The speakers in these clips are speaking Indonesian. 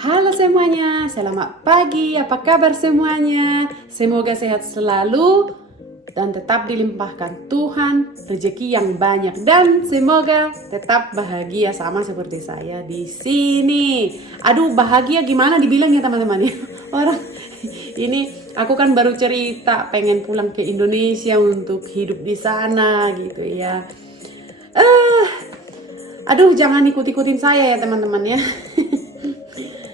Halo semuanya, selamat pagi. Apa kabar semuanya? Semoga sehat selalu dan tetap dilimpahkan Tuhan rezeki yang banyak dan semoga tetap bahagia sama seperti saya di sini. Aduh, bahagia gimana dibilang ya teman-teman ya? Orang ini aku kan baru cerita pengen pulang ke Indonesia untuk hidup di sana gitu ya. Aduh, jangan ikut-ikutin saya ya teman-teman ya.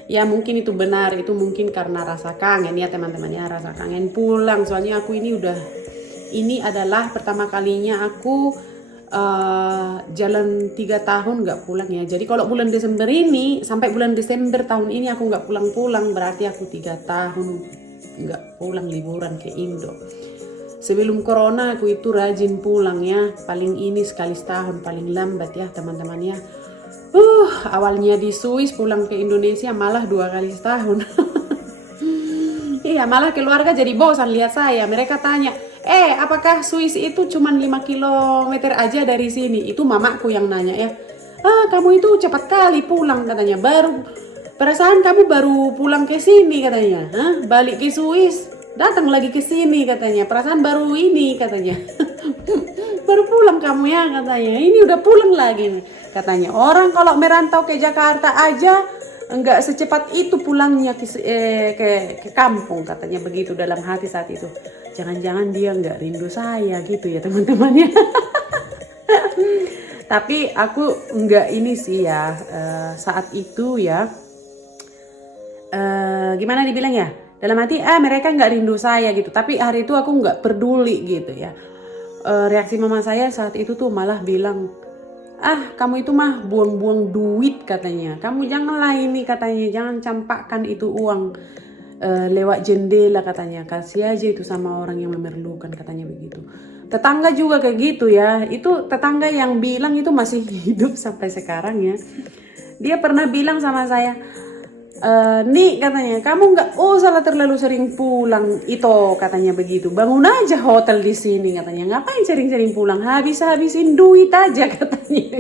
Ya mungkin itu benar, itu mungkin karena rasa kangen ya teman-teman ya, rasa kangen pulang. Soalnya aku ini adalah pertama kalinya aku jalan 3 tahun nggak pulang ya. Jadi kalau bulan Desember ini sampai bulan Desember tahun ini aku nggak pulang-pulang, berarti aku 3 tahun nggak pulang liburan ke Indo. Sebelum corona aku itu rajin pulang ya, paling ini sekali setahun paling lambat ya teman-teman ya. Awalnya di Swiss, pulang ke Indonesia malah 2 kali setahun. Iya, malah keluarga jadi bosan lihat saya. Mereka tanya, apakah Swiss itu cuma 5 kilometer aja dari sini? Itu mamaku yang nanya ya. Kamu itu cepat kali pulang katanya. Perasaan kamu baru pulang ke sini katanya. Balik ke Swiss, datang lagi ke sini katanya. Perasaan baru ini katanya. Baru pulang kamu ya katanya. Ini udah pulang lagi nih katanya. Orang kalau merantau ke Jakarta aja enggak secepat itu pulangnya ke kampung katanya, begitu dalam hati saat itu. Jangan-jangan dia enggak rindu saya gitu ya teman-teman ya. Tapi aku enggak ini sih ya, saat itu ya, gimana dibilang ya, dalam hati mereka nggak rindu saya gitu. Tapi hari itu aku nggak peduli gitu ya. Reaksi mama saya saat itu tuh malah bilang, kamu itu mah buang-buang duit katanya. Kamu janganlah ini katanya, jangan campakkan itu uang lewat jendela katanya. Kasih aja itu sama orang yang memerlukan katanya begitu. Tetangga juga kayak gitu ya. Itu tetangga yang bilang itu masih hidup sampai sekarang ya. Dia pernah bilang sama saya, nih katanya, kamu nggak usah terlalu sering pulang itu katanya begitu. Bangun aja hotel di sini katanya. Ngapain sering-sering pulang? Habisin duit aja katanya.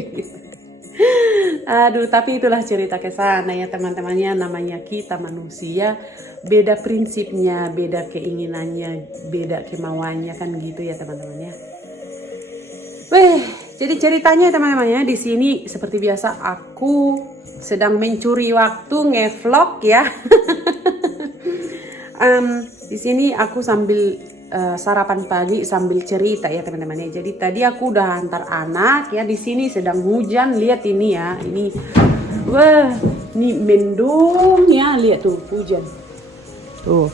Aduh, tapi itulah cerita ke sana ya teman-temannya. Namanya kita manusia, beda prinsipnya, beda keinginannya, beda kemauannya kan gitu ya teman-teman ya. Jadi ceritanya teman-teman ya, di sini seperti biasa aku sedang mencuri waktu ngevlog ya. Di sini aku sambil sarapan pagi sambil cerita ya teman-teman ya. Jadi tadi aku udah antar anak ya, di sini sedang hujan. Lihat ini ya, ini ini mendung ya, lihat tuh hujan. Tuh.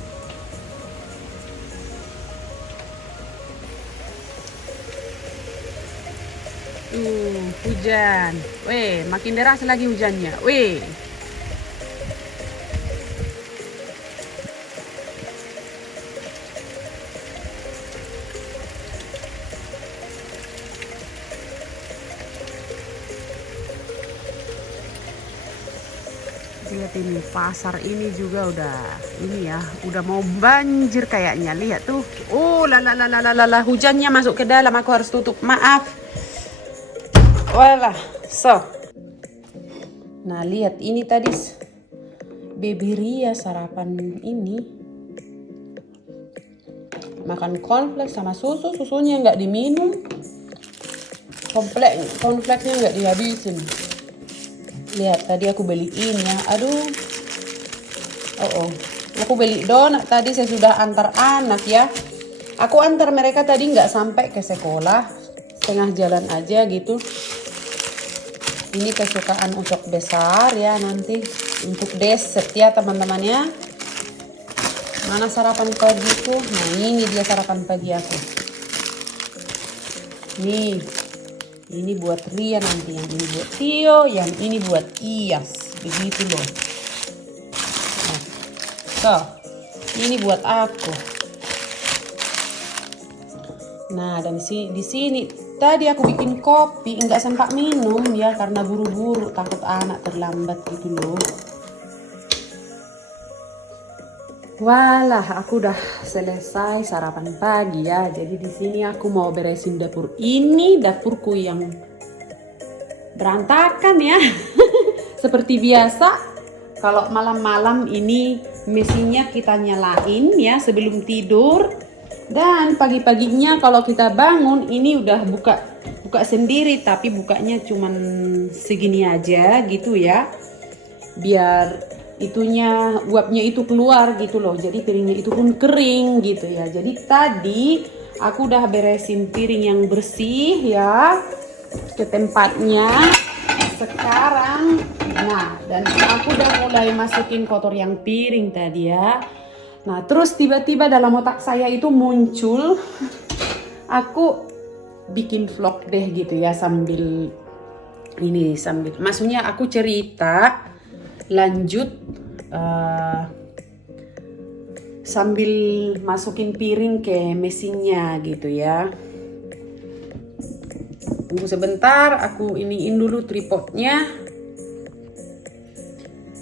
Hujan. Makin deras lagi hujannya. Lihat ini, pasar ini juga udah mau banjir kayaknya. Lihat tuh. Hujannya masuk ke dalam, aku harus tutup. Maaf. Nah, lihat ini tadi Baby Ria sarapan ini makan cornflakes sama susunya nggak diminum, cornflakesnya nggak dihabisin. Lihat tadi aku beliin ya, aku beli donat tadi. Saya sudah antar anak ya, aku antar mereka tadi nggak sampai ke sekolah, setengah jalan aja gitu. Ini kesukaan untuk besar ya, nanti untuk dessert ya teman-teman ya. Mana sarapan pagiku? Nah, ini dia sarapan pagi aku. Nih, ini buat Ria nanti, yang ini buat Tio, yang ini buat Iyas, begitu loh. Ini buat aku. Nah, dan di sini tadi aku bikin kopi, nggak sempat minum ya karena buru-buru, takut anak terlambat gitu loh. Walah, aku udah selesai sarapan pagi ya. Jadi di sini aku mau beresin dapur. Ini dapurku yang berantakan ya. Seperti biasa, kalau malam-malam ini mesinnya kita nyalain ya sebelum tidur, dan pagi-paginya kalau kita bangun ini udah buka sendiri, tapi bukanya cuman segini aja gitu ya, biar itunya uapnya itu keluar gitu loh, jadi piringnya itu pun kering gitu ya. Jadi tadi aku udah beresin piring yang bersih ya ke tempatnya sekarang. Nah, dan aku udah mulai masukin kotor yang piring tadi ya. Nah, terus tiba-tiba dalam otak saya itu muncul, aku bikin vlog deh gitu ya, sambil maksudnya aku cerita lanjut sambil masukin piring ke mesinnya gitu ya. Tunggu sebentar, aku iniin dulu tripodnya.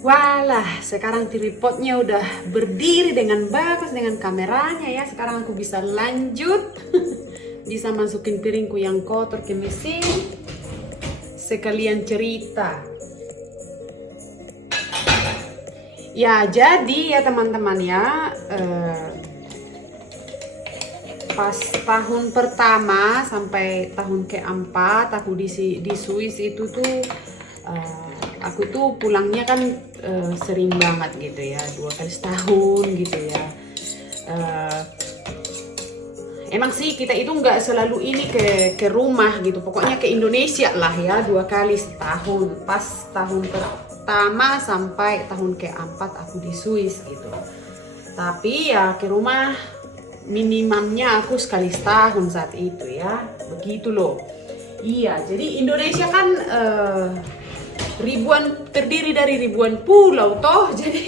Walah, sekarang tripodnya udah berdiri dengan bagus dengan kameranya ya. Sekarang aku bisa lanjut. Bisa masukin piringku yang kotor ke mesin. Sekalian cerita. Ya, jadi ya teman-teman ya, pas tahun pertama sampai tahun keempat aku di Swiss itu tuh aku tuh pulangnya kan sering banget gitu ya, 2 kali setahun gitu ya. Emang sih kita itu nggak selalu ini ke rumah gitu, pokoknya ke Indonesia lah ya 2 kali setahun. Pas tahun pertama sampai tahun keempat aku di Swiss gitu. Tapi ya ke rumah minimumnya aku sekali setahun saat itu ya, begitu loh. Iya, jadi Indonesia kan terdiri dari ribuan pulau toh, jadi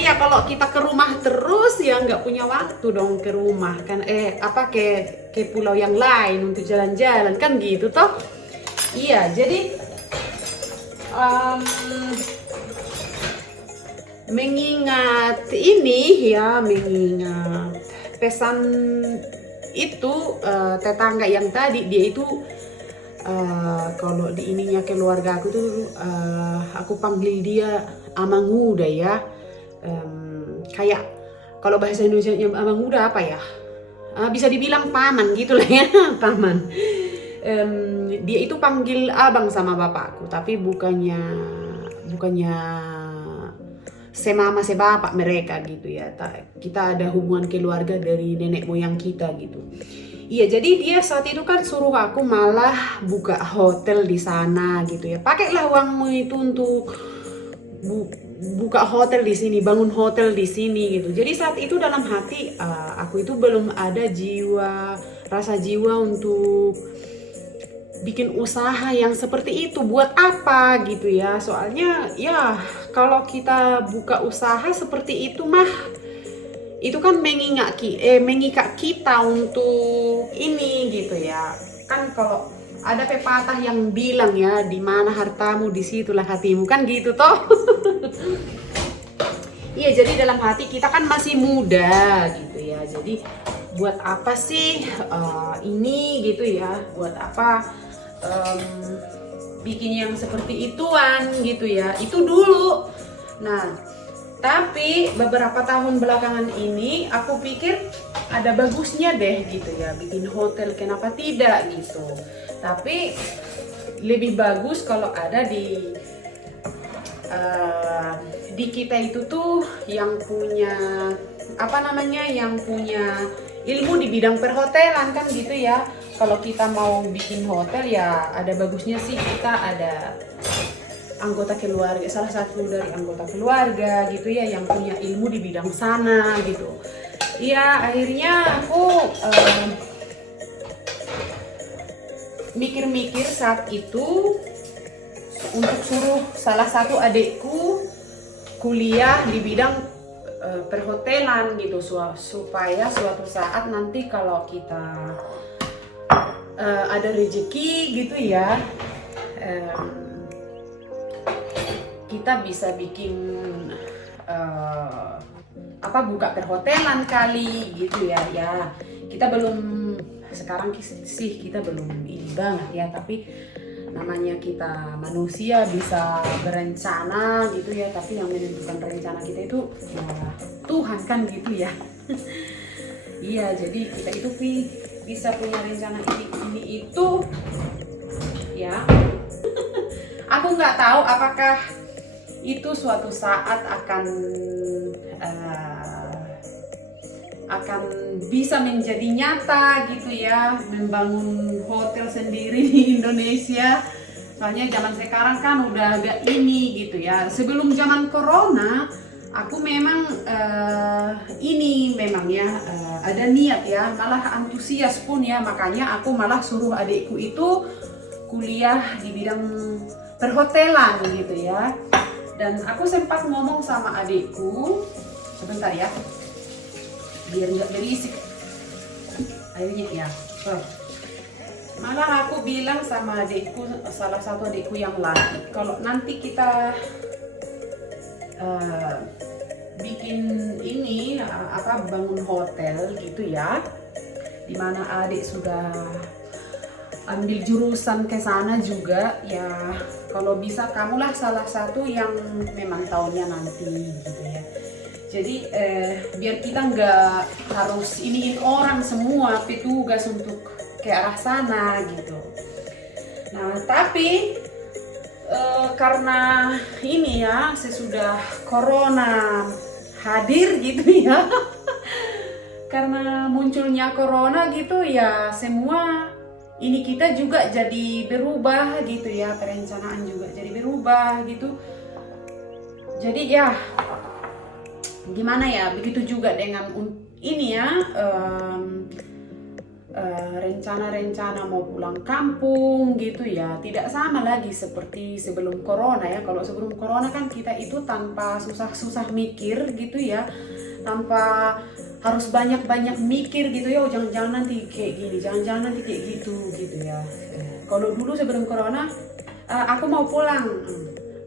iya kalau kita ke rumah terus ya nggak punya waktu dong ke rumah kan, ke pulau yang lain untuk jalan-jalan kan gitu toh. Iya, jadi mengingat pesan itu, tetangga yang tadi dia itu kalau di ininya keluarga aku tuh aku panggil dia amang muda ya, kayak kalau bahasa Indonesia amang muda apa ya, bisa dibilang paman gitu lah ya. Paman. Dia itu panggil abang sama bapakku, tapi bukannya semama sebapak mereka gitu ya. Kita ada hubungan keluarga dari nenek moyang kita gitu. Iya, jadi dia saat itu kan suruh aku malah buka hotel di sana gitu ya. Pakailah uangmu itu untuk buka hotel di sini, bangun hotel di sini gitu. Jadi saat itu dalam hati aku itu belum ada rasa jiwa untuk bikin usaha yang seperti itu. Buat apa gitu ya? Soalnya ya kalau kita buka usaha seperti itu mah itu kan mengikat kita untuk ini gitu ya. Kan kalau ada pepatah yang bilang ya, di mana hartamu disitulah hatimu, kan gitu toh. Iya, jadi dalam hati kita kan masih muda gitu ya. Jadi buat apa sih ini gitu ya? Buat apa bikin yang seperti ituan gitu ya? Itu dulu. Nah, tapi beberapa tahun belakangan ini aku pikir ada bagusnya deh gitu ya, bikin hotel, kenapa tidak gitu. Tapi lebih bagus kalau ada di kita itu tuh yang punya yang punya ilmu di bidang perhotelan kan gitu ya. Kalau kita mau bikin hotel ya ada bagusnya sih kita ada anggota keluarga, salah satu dari anggota keluarga gitu ya yang punya ilmu di bidang sana gitu. Ya akhirnya aku mikir-mikir saat itu untuk suruh salah satu adikku kuliah di bidang perhotelan gitu, supaya suatu saat nanti kalau kita ada rezeki gitu ya, kita bisa bikin buka perhotelan kali gitu ya. Ya kita belum sekarang sih kita belum ini banget ya, tapi namanya kita manusia bisa berencana gitu ya, tapi yang menentukan rencana kita itu ya Tuhan kan gitu ya. Iya, jadi kita itu bisa punya rencana ini itu ya. Aku nggak tahu apakah itu suatu saat akan bisa menjadi nyata gitu ya, membangun hotel sendiri di Indonesia. Soalnya zaman sekarang kan udah agak ini gitu ya. Sebelum zaman corona, aku memang ada niat ya, malah antusias pun ya. Makanya aku malah suruh adikku itu kuliah di bidang perhotelan gitu ya. Dan aku sempat ngomong sama adikku, sebentar ya, biar nggak berisik airnya ya. Malah aku bilang sama adikku, salah satu adikku yang laki, kalau nanti kita bikin ini bangun hotel gitu ya, dimana adik sudah ambil jurusan ke sana juga ya, kalau bisa kamulah salah satu yang memang tahunnya nanti gitu ya. Jadi biar kita nggak harus iniin orang semua petugas untuk ke arah sana gitu. Nah tapi karena ini ya, sesudah corona hadir gitu ya, karena munculnya corona gitu ya, semua ini kita juga jadi berubah gitu ya, perencanaan juga jadi berubah gitu. Jadi ya gimana ya, begitu juga dengan ini ya, rencana-rencana mau pulang kampung gitu ya, tidak sama lagi seperti sebelum corona ya. Kalau sebelum corona kan kita itu tanpa susah-susah mikir gitu ya, tanpa harus banyak-banyak mikir gitu ya, oh jangan-jangan nanti kayak gini, jangan-jangan nanti kayak gitu ya. Kalau dulu sebelum corona, aku mau pulang,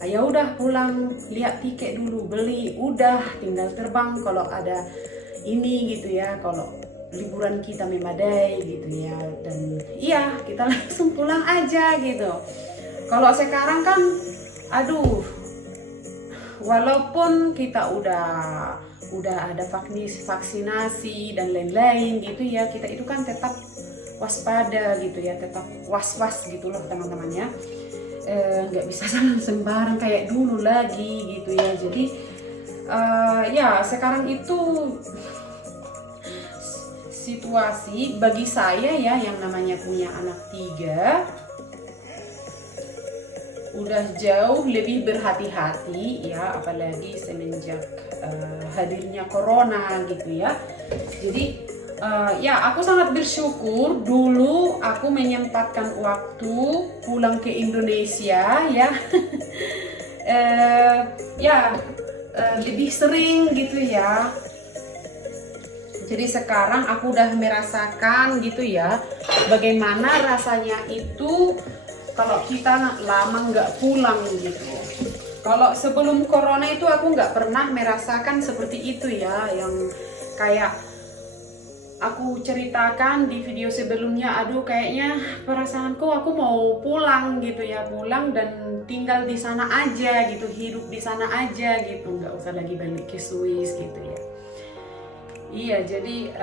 ya udah pulang, lihat tiket dulu, beli, udah tinggal terbang kalau ada ini gitu ya, kalau liburan kita memadai gitu ya, dan iya kita langsung pulang aja gitu. Kalau sekarang kan aduh, walaupun kita udah ada vaksinasi dan lain-lain gitu ya, kita itu kan tetap waspada gitu ya, tetap was-was gitu loh teman-temannya. Nggak bisa sembarang kayak dulu lagi gitu ya. Jadi ya sekarang itu situasi bagi saya ya, yang namanya punya anak 3, udah jauh lebih berhati-hati ya, apalagi semenjak hadirnya corona gitu ya. Jadi ya aku sangat bersyukur dulu aku menyempatkan waktu pulang ke Indonesia ya. Lebih sering gitu ya. Jadi sekarang aku udah merasakan gitu ya, bagaimana rasanya itu kalau kita lama nggak pulang gitu. Kalau sebelum corona itu aku nggak pernah merasakan seperti itu ya, yang kayak aku ceritakan di video sebelumnya. Aduh, kayaknya perasaanku aku mau pulang gitu ya, pulang dan tinggal di sana aja gitu, hidup di sana aja gitu, nggak usah lagi balik ke Swiss gitu ya. Iya, jadi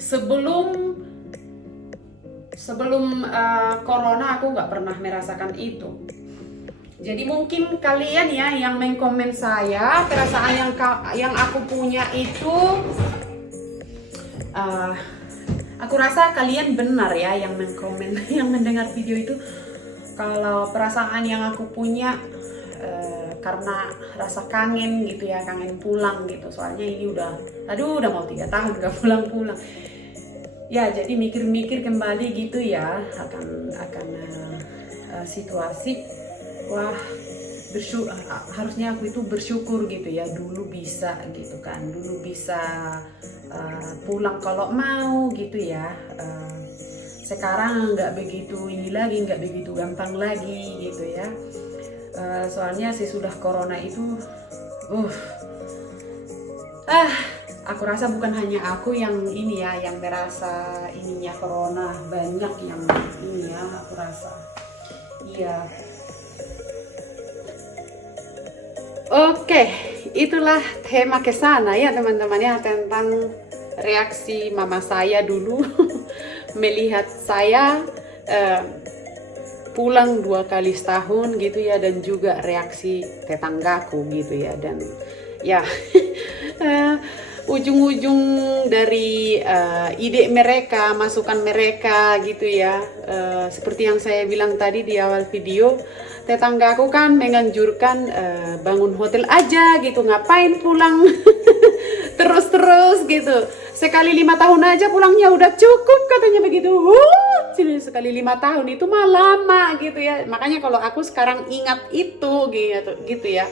sebelum corona aku nggak pernah merasakan itu. Jadi mungkin kalian ya yang mengkomen saya, perasaan yang aku punya itu, aku rasa kalian benar ya yang mengkomen, yang mendengar video itu, kalau perasaan yang aku punya karena rasa kangen gitu ya, kangen pulang gitu. Soalnya ini udah mau 3 tahun gak pulang-pulang ya, jadi mikir-mikir kembali gitu ya akan situasi. Wah, harusnya aku itu bersyukur gitu ya, dulu bisa gitu kan, dulu bisa pulang kalau mau gitu ya. Sekarang nggak begitu ini lagi, nggak begitu gampang lagi gitu ya. Soalnya sesudah corona itu aku rasa bukan hanya aku yang ini ya, yang merasa ininya corona, banyak yang ini ya, aku rasa. Iya. Oke, itulah tema kesana ya teman-teman ya, tentang reaksi mama saya dulu melihat saya pulang 2 kali setahun gitu ya, dan juga reaksi tetanggaku gitu ya. Dan ya ujung-ujung dari ide mereka, masukan mereka gitu ya, seperti yang saya bilang tadi di awal video, tetanggaku kan menganjurkan bangun hotel aja gitu, ngapain pulang terus-terus gitu, sekali 5 tahun aja pulangnya udah cukup katanya begitu. Sekali 5 tahun itu mah lama gitu ya. Makanya kalau aku sekarang ingat itu gitu ya,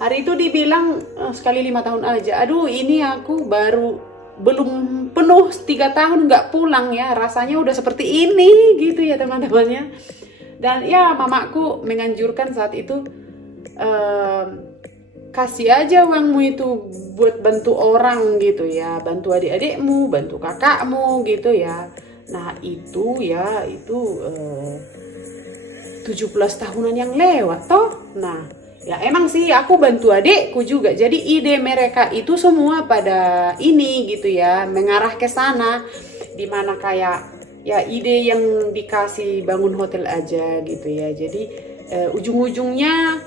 hari itu dibilang sekali 5 tahun aja. Aduh, ini aku baru belum penuh 3 tahun nggak pulang ya, rasanya udah seperti ini gitu ya teman-temannya. Dan ya mamaku menganjurkan saat itu, kasih aja uangmu itu buat bantu orang gitu ya, bantu adik-adikmu, bantu kakakmu gitu ya. Nah itu ya, itu 17 tahunan yang lewat toh. Nah ya emang sih aku bantu adikku juga, jadi ide mereka itu semua pada ini gitu ya, mengarah ke sana, dimana kayak ya ide yang dikasih bangun hotel aja gitu ya. Jadi ujung-ujungnya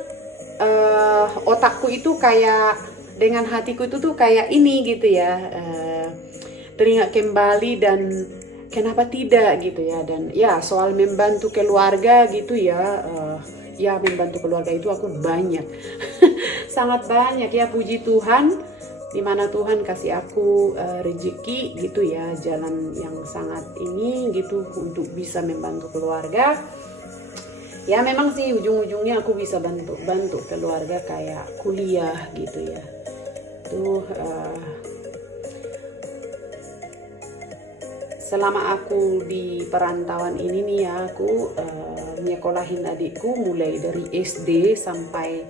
otakku itu kayak, dengan hatiku itu tuh kayak ini gitu ya, teringat kembali dan kenapa tidak gitu ya. Dan ya soal membantu keluarga gitu ya, ya membantu keluarga itu aku banyak sangat banyak ya, puji Tuhan, dimana Tuhan kasih aku rezeki gitu ya, jalan yang sangat ini gitu untuk bisa membantu keluarga. Ya memang sih ujung-ujungnya aku bisa bantu keluarga kayak kuliah gitu ya. Tuh selama aku di perantauan ini nih ya, aku nyekolahin adikku mulai dari SD sampai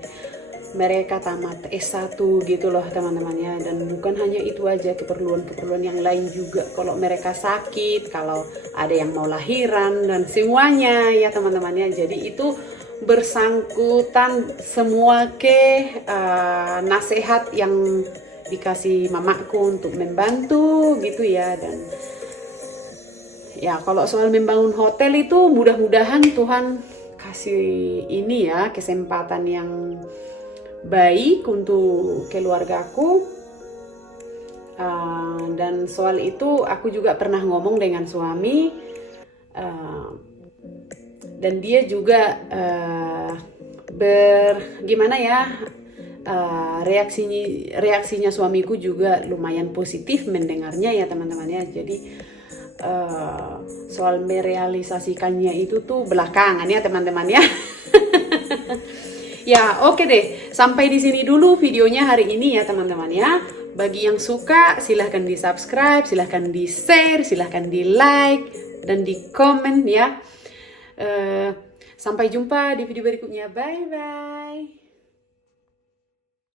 mereka tamat S1 gitu loh teman-temannya. Dan bukan hanya itu aja, keperluan-keperluan yang lain juga, kalau mereka sakit, kalau ada yang mau lahiran dan semuanya ya teman-temannya. Jadi itu bersangkutan semua ke nasihat yang dikasih mamaku untuk membantu gitu ya. Dan ya kalau soal membangun hotel itu mudah-mudahan Tuhan kasih ini ya, kesempatan yang baik untuk keluargaku. Dan soal itu aku juga pernah ngomong dengan suami, dan dia juga gimana ya, reaksinya suamiku juga lumayan positif mendengarnya ya teman-temannya. Jadi soal merealisasikannya itu tuh belakangan ya teman-teman ya. Ya oke deh, sampai di sini dulu videonya hari ini ya teman-teman ya. Bagi yang suka silahkan di subscribe, silahkan di share, silahkan di like dan di komen ya. Sampai jumpa di video berikutnya, bye bye.